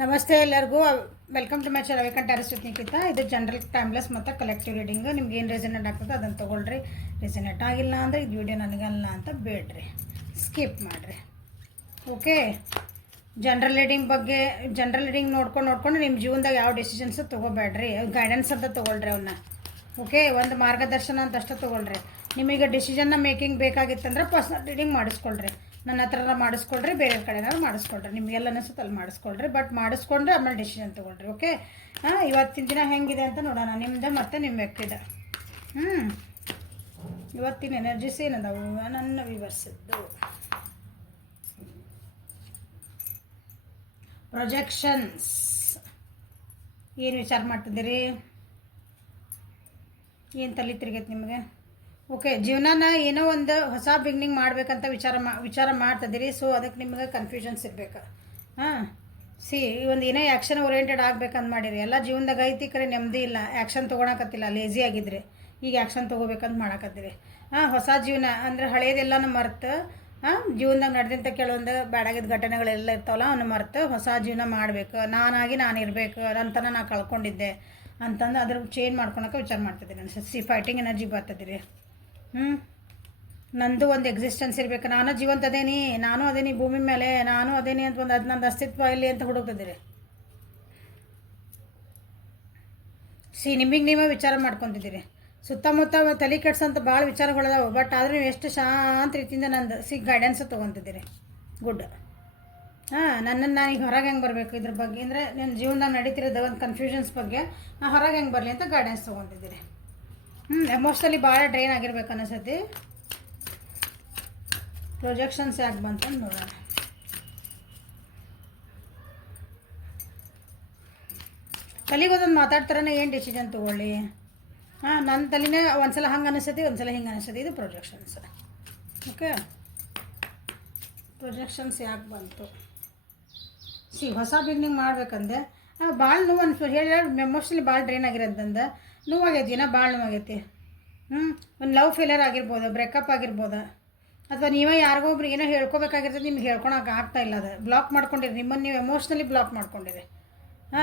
ನಮಸ್ತೆ ಎಲ್ಲರಿಗೂ. Welcome to my channel Awaken Taurus with Nikhita. ಇದು ಜನರಲ್ ಟೈಮ್ಲೆಸ್ ಮತ್ತು ಕಲೆಕ್ಟಿವ್ ರೀಡಿಂಗ್. ನಿಮ್ಗೆ ಏನು ರೆಸನೇಟ್ ಆಗ್ತದೆ ಅದನ್ನು ತೊಗೊಳ್ರಿ. ರೆಸನೇಟ್ ಆಗಿಲ್ಲ ಅಂದರೆ ಇದು ವಿಡಿಯೋ ನನಗಲ್ಲ ಅಂತ ಬೇಡ್ರಿ, ಸ್ಕಿಪ್ ಮಾಡಿರಿ. ಓಕೆ, ಜನರಲ್ ರೀಡಿಂಗ್ ನೋಡ್ಕೊಂಡು ನಿಮ್ಮ ಜೀವನದಾಗ ಯಾವ ಡಿಸಿಷನ್ಸು ತೊಗೋಬೇಡ್ರಿ. ಗೈಡೆನ್ಸ್ ಅಂತ ತೊಗೊಳ್ರಿ ಅವನ್ನ. ಓಕೆ, ಒಂದು ಮಾರ್ಗದರ್ಶನ ಅಂತ ಅಷ್ಟೇ ತೊಗೊಳ್ರಿ. ನಿಮಗೆ ಡಿಸಿಷನ್ನ ಮೇಕಿಂಗ್ ಬೇಕಾಗಿತ್ತಂದ್ರೆ ಪರ್ಸನಲ್ ರೀಡಿಂಗ್ ಮಾಡಿಸ್ಕೊಳ್ರಿ. ನನ್ನ ಹತ್ರ ಮಾಡಿಸ್ಕೊಳ್ರಿ, ಬೇರೆ ಕಡೆನಾದ್ರು ಮಾಡಿಸ್ಕೊಳ್ರಿ. ನಿಮಗೆಲ್ಲ ಅನಿಸುತ್ತೆ ಅಲ್ಲಿ ಮಾಡಿಸ್ಕೊಳ್ರಿ. ಬಟ್ ಮಾಡಿಸ್ಕೊಂಡ್ರೆ ಆಮೇಲೆ ಡಿಸಿಷನ್ ತೊಗೊಳ್ರಿ. ಓಕೆ, ಇವತ್ತಿನ ದಿನ ಹೆಂಗಿದೆ ಅಂತ ನೋಡೋಣ, ನಿಮ್ಮದು ಮತ್ತು ನಿಮ್ಮ ವ್ಯಕ್ತಿದ. ಇವತ್ತಿನ ಎನರ್ಜೀಸ್ ಏನದಾವು ನನ್ನ ವಿವರಿಸಿದ್ದು. ಪ್ರೊಜೆಕ್ಷನ್ಸ್ ಏನು ವಿಚಾರ ಮಾಡ್ತಿದ್ದೀರಿ? ಏನು ತಲೆ ತಿರುಗೈತೆ ನಿಮಗೆ? ಓಕೆ, ಜೀವನನ ಏನೋ ಒಂದು ಹೊಸ ಬಿಗ್ನಿಂಗ್ ಮಾಡಬೇಕಂತ ವಿಚಾರ ಮಾಡ್ತಿದ್ದೀರಿ. ಸೊ ಅದಕ್ಕೆ ನಿಮಗೆ ಕನ್ಫ್ಯೂಷನ್ಸ್ ಇರಬೇಕು. ಒಂದು ಏನೋ ಆ್ಯಕ್ಷನ್ ಓರಿಯೆಂಟೆಡ್ ಆಗ್ಬೇಕಂತ ಮಾಡಿರಿ. ಎಲ್ಲ ಜೀವನದಾಗ ಐತಿ, ಕರೆ ನೆಮ್ಮದಿ ಇಲ್ಲ, ಆ್ಯಕ್ಷನ್ ತೊಗೊಳಕತ್ತಿಲ್ಲ, ಲೇಜಿ ಆಗಿದ್ರಿ. ಈಗ ಆ್ಯಕ್ಷನ್ ತೊಗೋಬೇಕಂತ ಮಾಡಕತ್ತೀರಿ. ಹೊಸ ಜೀವನ ಅಂದರೆ ಹಳೇದೆಲ್ಲನೂ ಮರೆತು, ಜೀವನದಾಗ ನಡೆದಂಥ ಕೆಲವೊಂದು ಬ್ಯಾಡಾಗಿದ್ದ ಘಟನೆಗಳೆಲ್ಲ ಇರ್ತಾವಲ್ಲ ಅವನ್ನ ಮರೆತು ಹೊಸ ಜೀವನ ಮಾಡಬೇಕು. ನಾನಿರಬೇಕು, ನನ್ನತನ ನಾ ಕಳ್ಕೊಂಡಿದ್ದೆ ಅಂತಂದು ಅದ್ರ ಚೇಂಜ್ ಮಾಡ್ಕೊಳಕ್ಕೆ ವಿಚಾರ ಮಾಡ್ತಿದ್ದೀನಿ ಅನ್ಸುತ್ತೆ. ಫೈಟಿಂಗ್ ಎನರ್ಜಿ ಬರ್ತದಿರಿ. ನಂದು ಒಂದು ಎಕ್ಸಿಸ್ಟೆನ್ಸ್ ಇರಬೇಕು, ನಾನು ಜೀವಂತ ಅದೇನಿ ಭೂಮಿ ಮೇಲೆ, ನಾನು ಅದೇನಿ ಅಂತ ಒಂದು ನಂದು ಅಸ್ತಿತ್ವ ಇಲ್ಲಿ ಅಂತ ಹುಡುಕ್ತಿದ್ದೀರಿ. ನಿಮಗೆ ನೀವೇ ವಿಚಾರ ಮಾಡ್ಕೊತಿದ್ದೀರಿ. ಸುತ್ತಮುತ್ತ ತಲೆ ಕೆಡ್ಸೋಂಥ ಭಾಳ ವಿಚಾರಗಳದಾವೆ. ಬಟ್ ಆದ್ರೆ ನೀವು ಎಷ್ಟು ಶಾಂತ ರೀತಿಯಿಂದ ನಂದು ಗೈಡೆನ್ಸ್ ತೊಗೊತಿದ್ದೀರಿ. ಗುಡ್. ನನ್ನನ್ನು ನಾನು ಈಗ ಹೊರಗೆ ಹೆಂಗೆ ಬರಬೇಕು ಇದ್ರ ಬಗ್ಗೆ, ಅಂದರೆ ನನ್ನ ಜೀವನದಾಗ ನಡೀತಿರೋದು ಒಂದು ಕನ್ಫ್ಯೂಷನ್ಸ್ ಬಗ್ಗೆ ನಾನು ಹೊರಗೆ ಹೆಂಗೆ ಬರಲಿ ಅಂತ ಗೈಡೆನ್ಸ್ ತೊಗೊತಿದ್ದೀರಿ. ಎಮೋಷ್ನಲಿ ಭಾಳ ಡ್ರೈನ್ ಆಗಿರ್ಬೇಕು ಅನಿಸತಿ. ಪ್ರೊಜೆಕ್ಷನ್ಸ್ ಯಾಕೆ ಬಂತಂದು ನೋಡೋಣ. ತಲೆಗೋದೊಂದು ಮಾತಾಡ್ತಾರನೇ ಏನು ಡಿಸಿಷನ್ ತೊಗೊಳ್ಳಿ. ನನ್ನ ತಲೆನೇ ಒಂದ್ಸಲ ಹಂಗೆ ಅನಿಸ್ತೈತಿ, ಒಂದ್ಸಲ ಹಿಂಗೆ ಅನಿಸ್ತೈತಿ. ಇದು ಪ್ರೊಜೆಕ್ಷನ್ಸ್. ಓಕೆ, ಪ್ರೊಜೆಕ್ಷನ್ಸ್ ಯಾಕೆ ಬಂತು? ಹೊಸ ಬಿಗ್ನಿಂಗ್ ಮಾಡ್ಬೇಕಂದ್ರೆ ಭಾಳ ನೋವು ಅನ್ಸೋ ಹೇಳಿ ಎಮೋಷ್ನಲಿ ಭಾಳ ಡ್ರೈನ್ ಆಗಿರೋದಂದು ನೋವಾಗೈತಿ, ಭಾಳ ನೋವಾಗೈತಿ. ಒಂದು ಲವ್ ಫೇಲಿಯರ್ ಆಗಿರ್ಬೋದು, ಬ್ರೇಕಪ್ ಆಗಿರ್ಬೋದು, ಅಥವಾ ನೀವೇ ಯಾರಿಗೋ ಒಬ್ರು ಏನೋ ಹೇಳ್ಕೊಬೇಕಾಗಿರ್ತದೆ, ನಿಮ್ಗೆ ಹೇಳ್ಕೊಳಕ್ಕೆ ಆಗ್ತಾಯಿಲ್ಲ. ಅದು ಬ್ಲಾಕ್ ಮಾಡ್ಕೊಂಡಿರಿ, ನಿಮ್ಮನ್ನು ನೀವು ಎಮೋಷ್ನಲಿ ಬ್ಲಾಕ್ ಮಾಡ್ಕೊಂಡಿರಿ.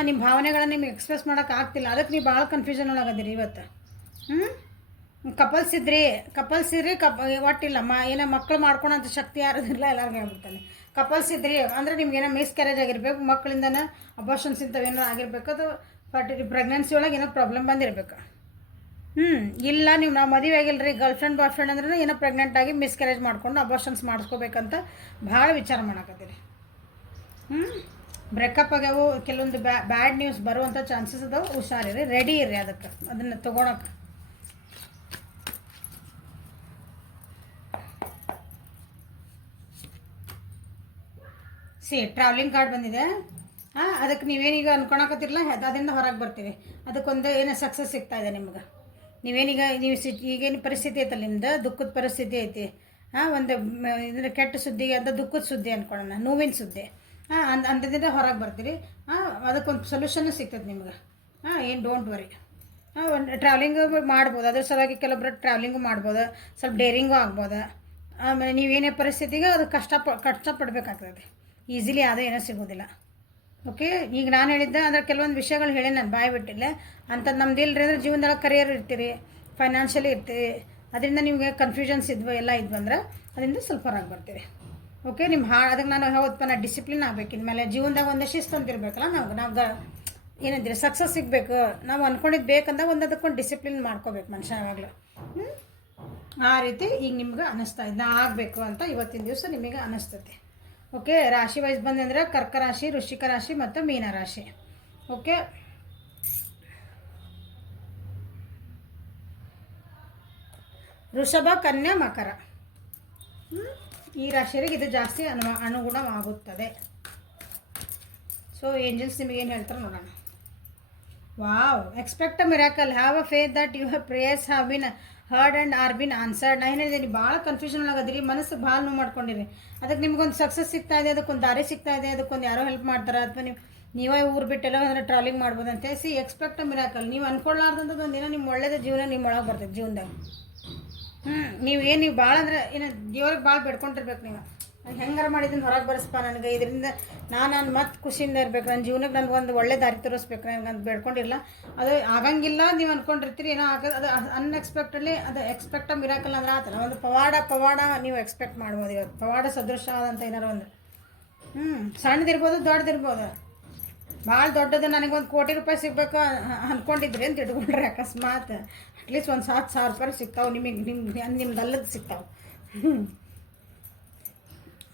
ನಿಮ್ಮ ಭಾವನೆಗಳನ್ನ ನಿಮ್ಗೆ ಎಕ್ಸ್ಪ್ರೆಸ್ ಮಾಡೋಕೆ ಆಗ್ತಿಲ್ಲ. ಅದಕ್ಕೆ ನೀವು ಭಾಳ ಕನ್ಫ್ಯೂಷನ್ ಒಳಗದಿರಿ ಇವತ್ತು. ಕಪಲ್ಸ್ ಇದ್ರಿ ಒಟ್ಟಿಲ್ಲ ಏನೋ ಮಕ್ಕಳು ಮಾಡ್ಕೊಳೋಂಥ ಶಕ್ತಿ ಯಾರದಿರಲ್ಲ, ಎಲ್ಲರಿಗೂ ಹೇಳ್ಬಿಡ್ತಾನೆ. ಕಪಲ್ಸ್ ಇದ್ರಿ ಅಂದರೆ ನಿಮ್ಗೇನೋ ಮಿಸ್ಕ್ಯಾರೇಜ್ ಆಗಿರ್ಬೇಕು, ಮಕ್ಕಳಿಂದನೇ ಅಬಾರ್ಷನ್ಸ್ ಇಂಥವೇನೋ ಆಗಿರ್ಬೇಕು, ಅದು ಪ್ರೆಗ್ನೆನ್ಸಿ ಒಳಗೆ ಏನೋ ಪ್ರಾಬ್ಲಮ್ ಬಂದಿರಬೇಕು. ಇಲ್ಲ ನಾವು ಮದುವೆ ಆಗಿಲ್ಲರಿ, ಗರ್ಲ್ ಫ್ರೆಂಡ್ ಬಾಯ್ ಫ್ರೆಂಡ್ ಅಂದ್ರೆ ಏನೋ ಪ್ರೆಗ್ನೆಂಟ್ ಆಗಿ ಮಿಸ್ಕ್ಯಾರೇಜ್ ಮಾಡ್ಕೊಂಡು ಅಬಾರ್ಷನ್ಸ್ ಮಾಡಿಸ್ಕೋಬೇಕಂತ ಭಾಳ ವಿಚಾರ ಮಾಡಕತ್ತೀರಿ. ಬ್ರೇಕಪ್ ಆಗ್ಯಾವು, ಕೆಲವೊಂದು ಬ್ಯಾಡ್ ನ್ಯೂಸ್ ಬರುವಂಥ ಚಾನ್ಸಸ್ ಅದಾವೆ. ಹುಷಾರಿರಿ, ರೆಡಿ ಇರ್ರಿ ಅದಕ್ಕೆ, ಅದನ್ನು ತೊಗೊಳಕ್ಕೆ. ಟ್ರಾವೆಲಿಂಗ್ ಕಾರ್ಡ್ ಬಂದಿದೆ. ಅದಕ್ಕೆ ನೀವೇನೀಗ ಅನ್ಕೊಳಕತ್ತಿರಲ್ಲ, ಅದರಿಂದ ಹೊರಗೆ ಬರ್ತೀವಿ. ಅದಕ್ಕೊಂದು ಏನೋ ಸಕ್ಸಸ್ ಸಿಗ್ತಾ ಇದೆ ನಿಮ್ಗೆ. ನೀವು ಈಗೇನು ಪರಿಸ್ಥಿತಿ ಐತಲ್ಲ, ನಿಮ್ದು ದುಃಖದ ಪರಿಸ್ಥಿತಿ ಐತಿ. ಒಂದು ಇದರ ಕೆಟ್ಟ ಸುದ್ದಿ ಅಂತ ದುಃಖದ ಸುದ್ದಿ ಅಂದ್ಕೊಳ್ಳೋಣ, ನೋವಿನ ಸುದ್ದಿ. ಅಂಥದ್ರಿಂದ ಹೊರಗೆ ಬರ್ತೀರಿ. ಅದಕ್ಕೊಂದು ಸೊಲ್ಯೂಷನ್ನು ಸಿಗ್ತದೆ ನಿಮ್ಗೆ. ಏನು ಡೋಂಟ್ ವರಿ. ಒಂದು ಟ್ರಾವೆಲಿಂಗು ಮಾಡ್ಬೋದು, ಅದ್ರ ಸಲುವಾಗಿ ಕೆಲವೊಬ್ಬರು ಟ್ರಾವೆಲಿಂಗು ಮಾಡ್ಬೋದು, ಸ್ವಲ್ಪ ಡೇರಿಂಗು ಆಗ್ಬೋದು. ಆಮೇಲೆ ನೀವೇನೇ ಪರಿಸ್ಥಿತಿಗೆ ಅದು ಕಷ್ಟಪಡಬೇಕಾಗ್ತದೆ. ಈಸಿಲಿ ಯಾವುದೂ ಏನೋ ಸಿಗೋದಿಲ್ಲ. ಓಕೆ, ಈಗ ನಾನು ಹೇಳಿದ್ದೆ ಅಂದರೆ ಕೆಲವೊಂದು ವಿಷಯಗಳು ಹೇಳಿ ನಾನು ಬಾಯಿ ಬಿಟ್ಟಿಲ್ಲ ಅಂಥದ್ದು ನಮ್ದು ಇಲ್ಲರಿ. ಅಂದರೆ ಜೀವನದಾಗ ಕರಿಯರ್ ಇರ್ತೀರಿ, ಫೈನಾನ್ಷಿಯಲಿ ಇರ್ತೀರಿ. ಅದರಿಂದ ನಿಮಗೆ ಕನ್ಫ್ಯೂಷನ್ಸ್ ಎಲ್ಲ ಇದ್ವಂದ್ರೆ ಅದರಿಂದ ಸ್ವಲ್ಪ ಹೊರಗೆ ಬರ್ತೀರಿ. ಓಕೆ, ಅದಕ್ಕೆ ನಾನು ಉತ್ಪನ್ನ ಡಿಸಿಪ್ಲಿನ್ ಆಗಬೇಕು. ಇನ್ಮೇಲೆ ಜೀವನದಾಗ ಒಂದು ಶಿಸ್ತು ಅಂತ ಇರಬೇಕಲ್ಲ. ನಾವು ಏನಿದ್ರೆ ಸಕ್ಸಸ್ ಸಿಗಬೇಕು, ನಾವು ಅಂದ್ಕೊಂಡಿದ್ದು ಬೇಕಂದಾಗ ಅದಕ್ಕೊಂದು ಡಿಸಿಪ್ಲಿನ್ ಮಾಡ್ಕೋಬೇಕು ಮನುಷ್ಯ ಯಾವಾಗಲೂ. ಆ ರೀತಿ ಈಗ ನಿಮ್ಗೆ ಅನ್ನಿಸ್ತಾ ಇದೆ, ನಾ ಆಗಬೇಕು ಅಂತ ಇವತ್ತಿನ ದಿವಸ ನಿಮಗೆ ಅನ್ನಿಸ್ತೈತಿ. ಓಕೆ, ರಾಶಿ ವೈಸ್ ಬಂದಂದ್ರೆ ಕರ್ಕ ರಾಶಿ, ವೃಶ್ಚಿಕ ರಾಶಿ ಮತ್ತು ಮೀನ ರಾಶಿ. ಓಕೆ, ವೃಷಭ, ಕನ್ಯಾ, ಮಕರ. ಈ ರಾಶಿಯವರಿಗೆ ಇದು ಜಾಸ್ತಿ ಅನುಗುಣವಾಗುತ್ತದೆ. ಸೊ ಏಂಜಲ್ಸ್ ನಿಮಗೇನು ಹೇಳ್ತಾರೆ ನೋಡೋಣ. Wow, expect a miracle, have a faith that your prayers have been heard and R bin answered. ನಾನು ಹೇಳಿದ್ದೀನಿ, ಭಾಳ ಕನ್ಫ್ಯೂಷನ್ ಒಳಗದಿರಿ, ಮನಸ್ಸು ಭಾಳ ನೋವು ಮಾಡ್ಕೊಂಡಿರಿ. ಅದಕ್ಕೆ ನಿಮ್ಗೊಂದು ಸಕ್ಸಸ್ ಸಿಗ್ತಾ ಇದೆ, ಅದಕ್ಕೊಂದು ದಾರಿ ಸಿಗ್ತಾ ಇದೆ, ಅದಕ್ಕೊಂದು ಯಾರೋ ಹೆಲ್ಪ್ ಮಾಡ್ತಾರೆ, ಅಥವಾ ನೀವೇ ಊರು ಬಿಟ್ಟೆಲ್ಲ ಅಂದರೆ ಟ್ರಾವೆಲಿಂಗ್ ಮಾಡ್ಬೋದಂತೆ. Expect a miracle. ನೀವು ಅಂದ್ಕೊಳ್ಳಾರ್ದಂಥದ್ದು ಒಂದಿನ ನಿಮ್ಮ ಒಳ್ಳೇದು ಜೀವನ ನಿಮ್ಮೊಳಗೆ ಬರ್ತೈತೆ ಜೀವನದಾಗ. ನೀವು ಭಾಳ ಅಂದರೆ ದೇವ್ರಿಗೆ ಭಾಳ ಬೇಡ್ಕೊಂಡಿರ್ಬೇಕು ನೀವು. ಹೆಂಗಾರ ಮಾಡಿದ್ದೀನಿ ಹೊರಗೆ ಬರೆಸ್ಪ ನನಗೆ ಇದರಿಂದ ನಾನು ಮತ್ತೆ ಖುಷಿಯಿಂದ ಇರಬೇಕು, ನನ್ನ ಜೀವನಕ್ಕೆ ನನಗೆ ಒಂದು ಒಳ್ಳೆ ದಾರಿ ತೋರಿಸ್ಬೇಕು ನನಗೆ ಅಂತ ಬೇಡ್ಕೊಂಡಿಲ್ಲ. ಅದು ಆಗಂಗಿಲ್ಲ ನೀವು ಅಂದ್ಕೊಂಡಿರ್ತೀರಿ, ಏನೋ ಆಗೋದು ಅದು ಅನ್ಎಕ್ಸ್ಪೆಕ್ಟಡ್ಲಿ, ಅದು ಎಕ್ಸ್ಪೆಕ್ಟ ಮಿರಾಕಲ್ ಅಂದ್ರೆ ಆ ಥರ ಒಂದು ಪವಾಡ ನೀವು ಎಕ್ಸ್ಪೆಕ್ಟ್ ಮಾಡ್ಬೋದು. ಇವತ್ತು ಪವಾಡ ಸದೃಶ ಆದಂಥ ಏನಾರು ಒಂದು ಸಣ್ಣದಿರ್ಬೋದು ದೊಡ್ಡದಿರ್ಬೋದು. ಭಾಳ ದೊಡ್ಡದು ನನಗೆ 1 ಕೋಟಿ ರೂಪಾಯಿ ಸಿಗಬೇಕು ಅಂದ್ಕೊಂಡಿದ್ರಿ ಅಂತ ಇಟ್ಕೊಂಡ್ರೆ ಅಕಸ್ಮಾತ್ ಅಟ್ಲೀಸ್ಟ್ ಒಂದು 7,000 ರೂಪಾಯಿ ಸಿಗ್ತಾವೆ ನಿಮ್ದಲ್ಲದ ಸಿಗ್ತಾವೆ.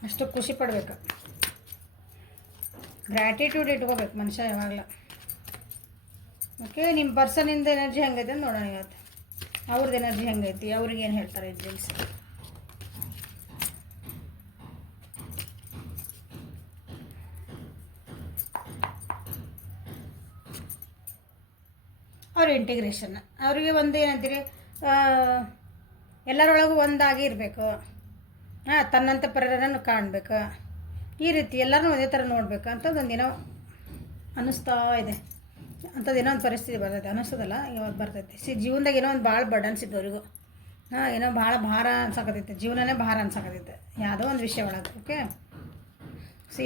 ಅಷ್ಟು ಖುಷಿ ಪಡ್ಬೇಕು, ಗ್ರ್ಯಾಟಿಟ್ಯೂಡ್ ಇಟ್ಕೋಬೇಕು ಮನುಷ್ಯ ಯಾವಾಗಲೂ. ಓಕೆ, ನಿಮ್ಮ ಪರ್ಸನಿಂದ ಎನರ್ಜಿ ಹೆಂಗೈತೆ ಅಂತ ನೋಡೋಣ ಇವತ್ತು. ಅವ್ರದ್ದು ಎನರ್ಜಿ ಹೆಂಗೈತಿ, ಅವ್ರಿಗೆ ಏನು ಹೇಳ್ತಾರೆ ಏಂಜಲ್ಸ್. ಅವ್ರ ಇಂಟಿಗ್ರೇಷನ್, ಅವರಿಗೆ ಒಂದು ಏನಂತೀರಿ, ಎಲ್ಲರೊಳಗೂ ಒಂದಾಗಿ ಇರಬೇಕು, ತನ್ನಂಥ ಪರರನ್ನು ಕಾಣಬೇಕು, ಈ ರೀತಿ ಎಲ್ಲರೂ ಒಂದೇ ಥರ ನೋಡ್ಬೇಕು ಅಂತ ಒಂದೇನೋ ಅನ್ನಿಸ್ತಾ ಇದೆ. ಅಂಥದ್ದೇನೋ ಒಂದು ಪರಿಸ್ಥಿತಿ ಬರ್ತೈತೆ, ಅನ್ನಿಸ್ತದಲ್ಲ ಇವಾಗ ಬರ್ತೈತೆ. ಜೀವನದಾಗ ಏನೋ ಒಂದು ಭಾಳ ಬರ್ಡನ್ಸ್ ಇದ್ದವ್ರಿಗೂ, ಏನೋ ಭಾಳ ಭಾರ ಅನ್ಸಕತ್ತೈತೆ, ಜೀವನನೇ ಭಾರ ಅನ್ಸಕತ್ತೈತೆ ಯಾವುದೋ ಒಂದು ವಿಷಯ ಒಳಗೆ. ಓಕೆ,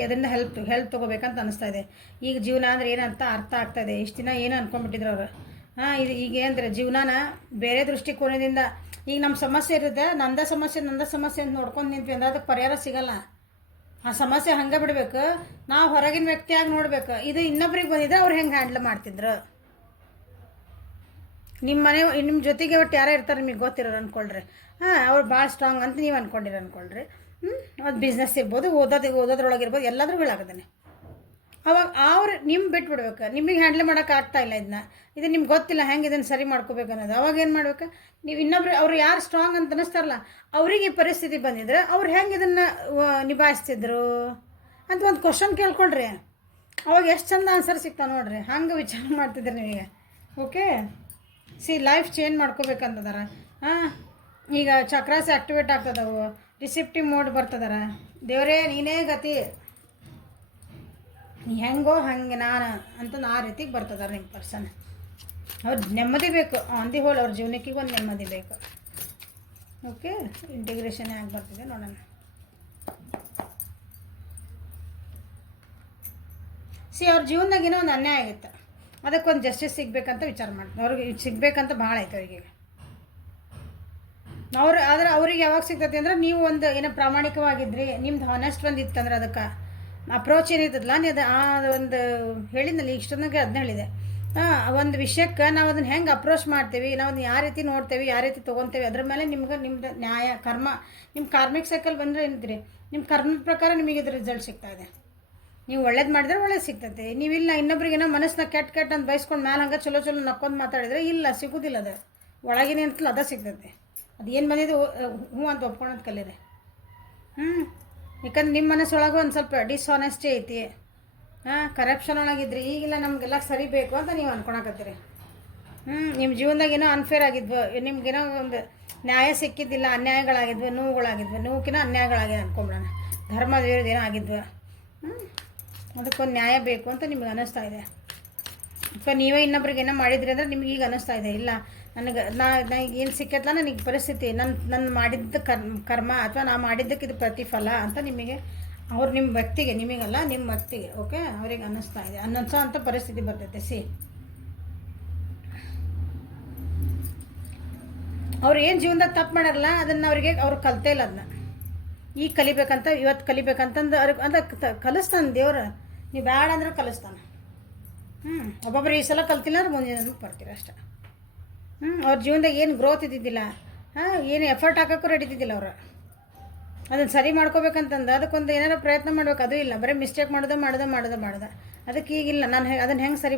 ಅದರಿಂದ ಹೆಲ್ಪ್ ತೊಗೋಬೇಕಂತ ಅನ್ನಿಸ್ತಾ ಇದೆ. ಈಗ ಜೀವನ ಅಂದರೆ ಏನಂತ ಅರ್ಥ ಆಗ್ತಾಯಿದೆ. ಇಷ್ಟು ದಿನ ಏನು ಅಂದ್ಕೊಂಡ್ಬಿಟ್ಟಿದ್ರು ಅವರು. ಇದು ಈಗ ಏನಂದರೆ ಜೀವನನ ಬೇರೆ ದೃಷ್ಟಿಕೋನದಿಂದ, ಈಗ ನಮ್ಮ ಸಮಸ್ಯೆ ಇರುತ್ತೆ, ನಂದ ಸಮಸ್ಯೆ ಅಂತ ನೋಡ್ಕೊಂಡು ನಿಂತ್ವಿ ಅಂದ್ರೆ ಅದಕ್ಕೆ ಪರಿಹಾರ ಸಿಗಲ್ಲ. ಆ ಸಮಸ್ಯೆ ಹಂಗೆ ಬಿಡಬೇಕು, ನಾವು ಹೊರಗಿನ ವ್ಯಕ್ತಿಯಾಗಿ ನೋಡ್ಬೇಕು. ಇದು ಇನ್ನೊಬ್ರಿಗೆ ಬಂದಿದ್ರೆ ಅವ್ರು ಹೆಂಗೆ ಹ್ಯಾಂಡಲ್ ಮಾಡ್ತಿದ್ರು. ನಿಮ್ಮ ಜೊತೆಗೆ ಒಟ್ಟು ಯಾರೋ ಇರ್ತಾರೆ ನಿಮಗೆ ಗೊತ್ತಿರೋರು ಅಂದ್ಕೊಳ್ರಿ. ಅವ್ರು ಭಾಳ ಸ್ಟ್ರಾಂಗ್ ಅಂತ ನೀವು ಅಂದ್ಕೊಳ್ರಿ. ಅದು ಬಿಸ್ನೆಸ್ ಇರ್ಬೋದು, ಓದೋದ್ರೊಳಗಿರ್ಬೋದು, ಎಲ್ಲದ್ರಗಳಾಗದೇನೆ. ಅವಾಗ ಅವ್ರು ಬಿಟ್ಬಿಡ್ಬೇಕು. ನಿಮಗೆ ಹ್ಯಾಂಡಲ್ ಮಾಡೋಕೆ ಆಗ್ತಾಯಿಲ್ಲ ಇದು ನಿಮ್ಗೆ ಗೊತ್ತಿಲ್ಲ ಹೆಂಗೆ ಇದನ್ನು ಸರಿ ಮಾಡ್ಕೋಬೇಕು ಅನ್ನೋದು. ಅವಾಗ ಏನು ಮಾಡ್ಬೇಕು, ನೀವು ಇನ್ನೊಬ್ರು ಅವ್ರು ಯಾರು ಸ್ಟ್ರಾಂಗ್ ಅಂತ ಅನ್ನಿಸ್ತಾರಲ್ಲ ಅವ್ರಿಗೆ ಈ ಪರಿಸ್ಥಿತಿ ಬಂದಿದ್ರೆ ಅವ್ರು ಹೆಂಗೆ ಇದನ್ನು ನಿಭಾಯಿಸ್ತಿದ್ರು ಅಂತ ಒಂದು ಕ್ವಶನ್ ಕೇಳ್ಕೊಳ್ರಿ. ಅವಾಗ ಎಷ್ಟು ಚಂದ ಆನ್ಸರ್ ಸಿಗ್ತಾವೆ ನೋಡ್ರಿ. ಹಂಗೆ ವಿಚಾರ ಮಾಡ್ತಿದ್ರಿ ನೀವೀಗ. ಓಕೆ, ಲೈಫ್ ಚೇಂಜ್ ಮಾಡ್ಕೋಬೇಕಂತದಾರ. ಈಗ ಚಕ್ರಾಸ್ ಆ್ಯಕ್ಟಿವೇಟ್ ಆಗ್ತದವು, ರಿಸಿಪ್ಟಿವ್ ಮೋಡ್ ಬರ್ತದಾರ. ದೇವರೇ ನೀನೇ ಗತಿ, ಹೆಂಗೋ ಹಂಗೆ ನಾನು ಅಂತ ಆ ರೀತಿಗೆ ಬರ್ತದಾರೆ ನಿಮ್ಮ ಪರ್ಸನ್. ಅವ್ರು ನೆಮ್ಮದಿ ಬೇಕು, ಆನ್ ದಿ ಹೋಲ್ ಅವ್ರ ಜೀವನಕ್ಕೆ ಒಂದು ನೆಮ್ಮದಿ ಬೇಕು. ಓಕೆ, ಇಂಟಿಗ್ರೇಷನ್ ಯಾಕೆ ಬರ್ತಿದೆ ನೋಡೋಣ. ಅವ್ರ ಜೀವನದಾಗೇನೋ ಒಂದು ಅನ್ಯಾಯ ಆಗಿತ್ತು, ಅದಕ್ಕೊಂದು ಜಸ್ಟಿಸ್ ಸಿಗ್ಬೇಕಂತ ವಿಚಾರ ಮಾಡ್ತಾರೆ. ಅವ್ರಿಗೆ ಸಿಗ್ಬೇಕಂತ ಭಾಳ ಆಯ್ತು ಅವರಿಗೆ. ಅವ್ರಿಗೆ ಯಾವಾಗ ಸಿಗ್ತೈತಿ ಅಂದ್ರೆ ನೀವು ಒಂದು ಏನೋ ಪ್ರಾಮಾಣಿಕವಾಗಿದ್ರಿ, ನಿಮ್ದು ಹಾನೆಸ್ಟ್ ಒಂದು ಇತ್ತಂದ್ರೆ ಅದಕ್ಕೆ ಅಪ್ರೋಚ್ ಏನಿರ್ತದಲ್ಲ, ನೀವು ಆ ಒಂದು ಹೇಳಿದ್ನಲ್ಲಿ ಇಷ್ಟೊಂದಾಗೆ ಅದನ್ನ ಹೇಳಿದೆ. ಒಂದು ವಿಷಯಕ್ಕೆ ನಾವು ಅದನ್ನು ಹೆಂಗೆ ಅಪ್ರೋಚ್ ಮಾಡ್ತೀವಿ, ನಾವು ಅದನ್ನ ಯಾವ ರೀತಿ ನೋಡ್ತೇವೆ, ಯಾವ ರೀತಿ ತೊಗೊತೇವೆ, ಅದ್ರ ಮೇಲೆ ನಿಮ್ಮದು ನ್ಯಾಯ ಕರ್ಮ, ನಿಮ್ಮ ಕಾರ್ಮಿಕ್ ಸೈಕಲ್ ಬಂದರೆ ಏನಿದ್ರಿ ನಿಮ್ಮ ಕರ್ಮದ ಪ್ರಕಾರ ನಿಮಗೆ ಇದ್ರ ರಿಸಲ್ಟ್ ಸಿಗ್ತಾಯಿದೆ. ನೀವು ಒಳ್ಳೇದು ಮಾಡಿದ್ರೆ ಒಳ್ಳೇದು ಸಿಗ್ತೈತೆ. ನೀವಿಲ್ಲ ಇನ್ನೊಬ್ರಿಗೇನೋ ಮನಸ್ಸನ್ನ ಕೆಟ್ಟ ಅಂತ ಬಯಸ್ಕೊಂಡು ಮೇಲೆ ಹಂಗೆ ಚಲೋ ನಕ್ಕೊಂಡು ಮಾತಾಡಿದ್ರೆ ಇಲ್ಲ, ಸಿಗೋದಿಲ್ಲ. ಅದು ಒಳಗೇನೆ ಅಂತಲ್ಲ ಅದ ಸಿಗ್ತೈತೆ. ಅದು ಏನು ಬಂದಿದ್ದು ಹ್ಞೂ ಅಂತ ಒಪ್ಕೊಳೋದು ಕಲೀರಿ. ಯಾಕಂದ್ರೆ ನಿಮ್ಮ ಮನಸ್ಸೊಳಗೆ ಒಂದು ಸ್ವಲ್ಪ ಡಿಸ್ಆನೆಸ್ಟಿ ಐತಿ, ಕರಪ್ಷನ್ ಒಳಗಿದ್ರಿ. ಈಗಿಲ್ಲ ನಮಗೆಲ್ಲ ಸರಿ ಬೇಕು ಅಂತ ನೀವು ಅಂದ್ಕೊಳಕತ್ತೀರಿ. ನಿಮ್ಮ ಜೀವನದಾಗ ಏನೋ ಅನ್ಫೇರ್ ಆಗಿದ್ವು, ನಿಮ್ಗೇನೋ ಒಂದು ನ್ಯಾಯ ಸಿಕ್ಕಿದ್ದಿಲ್ಲ, ಅನ್ಯಾಯಗಳಾಗಿದ್ವು, ನೋವುಕಿನ ಅನ್ಯಾಯಗಳಾಗಿದೆ ಅಂದ್ಕೊಂಬಿಡೋಣ. ಧರ್ಮದ ವಿರೋಧ ಏನೋ ಆಗಿದ್ವು, ಅದಕ್ಕೊಂದು ನ್ಯಾಯ ಬೇಕು ಅಂತ ನಿಮಗೆ ಅನ್ನಿಸ್ತಾ ಇದೆ. ಅಥವಾ ನೀವೇ ಇನ್ನೊಬ್ರಿಗೆ ಏನೋ ಮಾಡಿದ್ರಿ ಅಂದ್ರೆ ನಿಮ್ಗೆ ಈಗ ಅನ್ನಿಸ್ತಾ ಇದೆ, ಇಲ್ಲ ನನಗೆ ಏನು ಸಿಕ್ಕತ್ತಲ್ಲ, ನನಗೆ ಪರಿಸ್ಥಿತಿ ನನ್ನ ಮಾಡಿದ್ದ ಕರ್ಮ ಅಥವಾ ನಾ ಮಾಡಿದ್ದಕ್ಕೆ ಇದು ಪ್ರತಿಫಲ ಅಂತ ನಿಮಗೆ ನಿಮ್ಮ ವ್ಯಕ್ತಿಗೆ, ನಿಮಗಲ್ಲ ನಿಮ್ಮ ವ್ಯಕ್ತಿಗೆ, ಓಕೆ, ಅವ್ರಿಗೆ ಅನ್ನಿಸ್ತಾ ಇದೆ. ಅನ್ನಿಸೋ ಅಂಥ ಪರಿಸ್ಥಿತಿ ಬರ್ತೈತೆ. ಅವ್ರು ಏನು ಜೀವನದಾಗ ತಪ್ಪು ಮಾಡ್ಯಾರಲ್ಲ ಅದನ್ನು ಅವ್ರು ಕಲ್ತೇ ಇಲ್ಲ. ಅದನ್ನ ಈಗ ಕಲಿಬೇಕಂತ, ಇವತ್ತು ಕಲಿಬೇಕಂತಂದು ಅವ್ರಿಗೆ ಅಂದ್ರೆ ಕಲಿಸ್ತಾನೆ ದೇವ್ರು. ನೀವು ಬೇಡ ಅಂದ್ರೆ ಕಲಿಸ್ತಾನೆ. ಒಬ್ಬೊಬ್ರು ಈ ಸಲ ಕಲ್ತಿಲ್ಲ ಅಂದ್ರೆ ಮುಂದಿನ ಬರ್ತೀರ ಅಷ್ಟೇ. ಅವ್ರ ಜೀವನದಾಗ ಏನು ಗ್ರೋತ್ ಇದ್ದಿದ್ದಿಲ್ಲ, ಏನು ಎಫರ್ಟ್ ಹಾಕೋಕ್ಕೂ ರೆಡಿದ್ದಿದ್ದಿಲ್ಲ ಅವರು. ಅದನ್ನು ಸರಿ ಮಾಡ್ಕೋಬೇಕಂತಂದು ಅದಕ್ಕೊಂದು ಏನಾರು ಪ್ರಯತ್ನ ಮಾಡ್ಬೇಕು, ಅದು ಇಲ್ಲ. ಬರೀ ಮಿಸ್ಟೇಕ್ ಮಾಡೋದು. ಅದಕ್ಕೆ ಈಗಿಲ್ಲ, ನಾನು ಅದನ್ನು ಹೆಂಗೆ ಸರಿ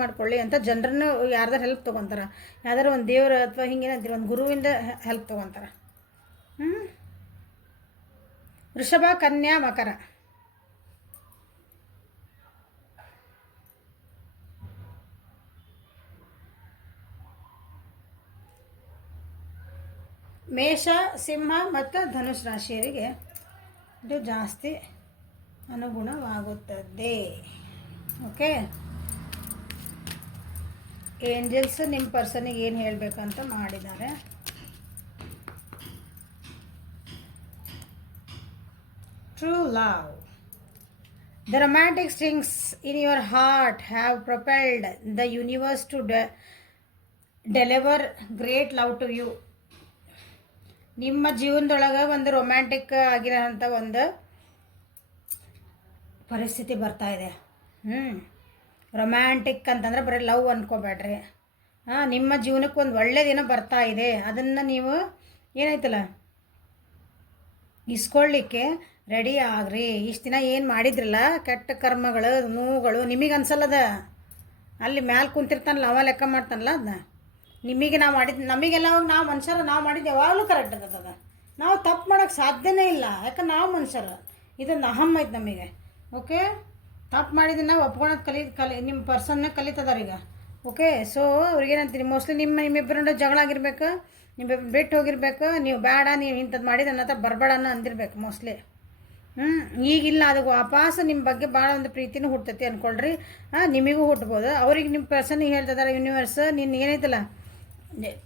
ಮಾಡ್ಕೊಳ್ಳಿ ಅಂತ ಜನರನ್ನು ಯಾರ್ದಾರು ಹೆಲ್ಪ್ ತೊಗೊತಾರೆ. ಯಾವ್ದಾರು ಒಂದು ದೇವರು ಅಥವಾ ಹಿಂಗೇನಂತೀರಿ ಒಂದು ಗುರುವಿಂದ ಹೆಲ್ಪ್ ತೊಗೊತಾರೆ. ವೃಷಭ, ಕನ್ಯಾ, ಮಕರ. ಮೇಷ, ಸಿಂಹ ಮತ್ತು ಧನುಷ್ ರಾಶಿಯರಿಗೆ ಇದು ಜಾಸ್ತಿ ಅನುಗುಣವಾಗುತ್ತದೆ. ಓಕೆ, ಏಂಜಲ್ಸ್ ನಿಮ್ಮ ಪರ್ಸನಿಗೆ ಏನು ಹೇಳಬೇಕಂತ ಮಾಡಿದ್ದಾರೆ. True love. The romantic strings in your heart have propelled the universe to deliver great love to you. ನಿಮ್ಮ ಜೀವನದೊಳಗೆ ಒಂದು ರೊಮ್ಯಾಂಟಿಕ್ ಆಗಿರೋಂಥ ಒಂದು ಪರಿಸ್ಥಿತಿ ಬರ್ತಾ ಇದೆ. ರೊಮ್ಯಾಂಟಿಕ್ ಅಂತಂದ್ರೆ ಬರೀ ಲವ್ ಅಂದ್ಕೋಬೇಡ್ರಿ. ನಿಮ್ಮ ಜೀವನಕ್ಕೆ ಒಂದು ಒಳ್ಳೆ ದಿನ ಬರ್ತಾ ಇದೆ. ಅದನ್ನು ನೀವು ಏನಾಯ್ತಲ್ಲ ಇಸ್ಕೊಳ್ಳಿಕ್ಕೆ ರೆಡಿ ಆಗ್ರಿ. ಇಷ್ಟು ದಿನ ಏನು ಮಾಡಿದ್ರಲ್ಲ ಕೆಟ್ಟ ಕರ್ಮಗಳು ನೋವುಗಳು ನಿಮಗೆ ಅನ್ಸಲ್ಲದ. ಅಲ್ಲಿ ಮ್ಯಾಲೆ ಕುಂತಿರ್ತಾನಲ್ಲ ಅವ ಲೆಕ್ಕ ಮಾಡ್ತಾನಲ್ಲ ಅದನ್ನ ನಿಮಗೆ ನಾವು ಮಾಡಿದ್ದು ನಮಗೆಲ್ಲ ನಾವು ಮನುಷ್ಯರು ನಾವು ಮಾಡಿದ್ದು ಯಾವಾಗಲೂ ಕರೆಕ್ಟ್ ಆಗ್ತದೆ. ನಾವು ತಪ್ಪು ಮಾಡೋಕ್ಕೆ ಸಾಧ್ಯನೇ ಇಲ್ಲ. ಯಾಕಂದ್ರೆ ನಾವು ಮನುಷ್ಯರು ಇದೊಂದು ಅಹಮ್ ಐತೆ ನಮಗೆ. ಓಕೆ, ತಪ್ಪು ಮಾಡಿದ್ದನ್ನು ನಾವು ಒಪ್ಕೊಳೋದು ನಿಮ್ಮ ಪರ್ಸನ್ನ ಕಲಿತದಾರ ಈಗ. ಓಕೆ, ಸೊ ಅವ್ರಿಗೇನಂತೀನಿ ಮೋಸ್ಟ್ಲಿ ನಿಮ್ಮಿಬ್ಬರ ಜಗಳ ಆಗಿರ್ಬೇಕು, ನಿಮ್ಮಿಬ್ಬರು ಬಿಟ್ಟು ಹೋಗಿರ್ಬೇಕು. ನೀವು ಬೇಡ ನೀವು ಇಂಥದ್ದು ಮಾಡಿದ ನನ್ನ ಹತ್ರ ಬರಬೇಡ ಅನ್ನೋ ಅಂದಿರ್ಬೇಕು ಮೋಸ್ಟ್ಲಿ. ಈಗಿಲ್ಲ, ಅದು ವಾಪಸ್ ನಿಮ್ಮ ಬಗ್ಗೆ ಭಾಳ ಒಂದು ಪ್ರೀತಿನೂ ಹುಟ್ಟೈತಿ ಅಂದ್ಕೊಳ್ರಿ. ನಿಮಗೂ ಹುಟ್ಬೋದು. ಅವ್ರಿಗೆ ನಿಮ್ಮ ಪರ್ಸನಿಗೆ ಹೇಳ್ತಿದ್ದಾರೆ ಯೂನಿವರ್ಸ್ ನಿನ್ನ ಏನೈತಲ್ಲ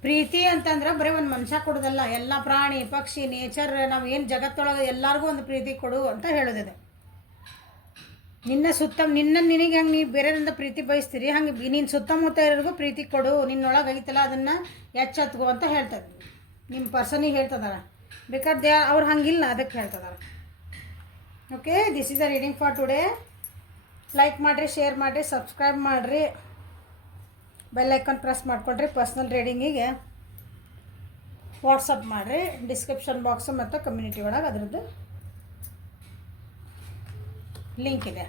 ಪ್ರೀತಿ ಅಂತಂದ್ರೆ ಬರೀ ಒಂದು ಮನುಷ್ಯ ಕೊಡೋದಲ್ಲ, ಎಲ್ಲ ಪ್ರಾಣಿ ಪಕ್ಷಿ ನೇಚರ್ ನಾವು ಏನು ಜಗತ್ತೊಳಗೆ ಎಲ್ಲರಿಗೂ ಒಂದು ಪ್ರೀತಿ ಕೊಡು ಅಂತ ಹೇಳೋದಿದೆ. ನಿನಗೆ ಹೆಂಗೆ ನೀವು ಬೇರೆಯವರಿಂದ ಪ್ರೀತಿ ಬಯಸ್ತೀರಿ ಹಂಗೆ ನೀನು ಸುತ್ತಮುತ್ತ ಇರೋರಿಗೂ ಪ್ರೀತಿ ಕೊಡು. ನಿನ್ನೊಳಗೆ ಐತಲ್ಲ ಅದನ್ನು ಎಚ್ಚೆತ್ಕೋ ಅಂತ ಹೇಳ್ತದೆ. ನಿಮ್ಮ ಪರ್ಸನಿಗೆ ಹೇಳ್ತದಾರ. ಬೇಕಾದ್ರೆ ಅವ್ರು ಹಂಗಿಲ್ಲ ಅದಕ್ಕೆ ಹೇಳ್ತದಾರ. Okay, this is the reading for today. Like ಮಾಡಿರಿ, ಶೇರ್ ಮಾಡಿರಿ, ಸಬ್ಸ್ಕ್ರೈಬ್ ಮಾಡಿರಿ, ಬೆಲ್ ಐಕಾನ್ ಪ್ರೆಸ್ ಮಾಡ್ಕೊಳ್ರಿ. ಪರ್ಸ್ನಲ್ ರೀಡಿಂಗಿಗೆ ವಾಟ್ಸಪ್ ಮಾಡಿರಿ. ಡಿಸ್ಕ್ರಿಪ್ಷನ್ ಬಾಕ್ಸು ಮತ್ತು ಕಮ್ಯುನಿಟಿ ಒಳಗೆ ಅದರದ್ದು ಲಿಂಕ್ ಇದೆ.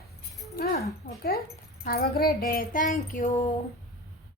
Okay, have a great day. Thank you.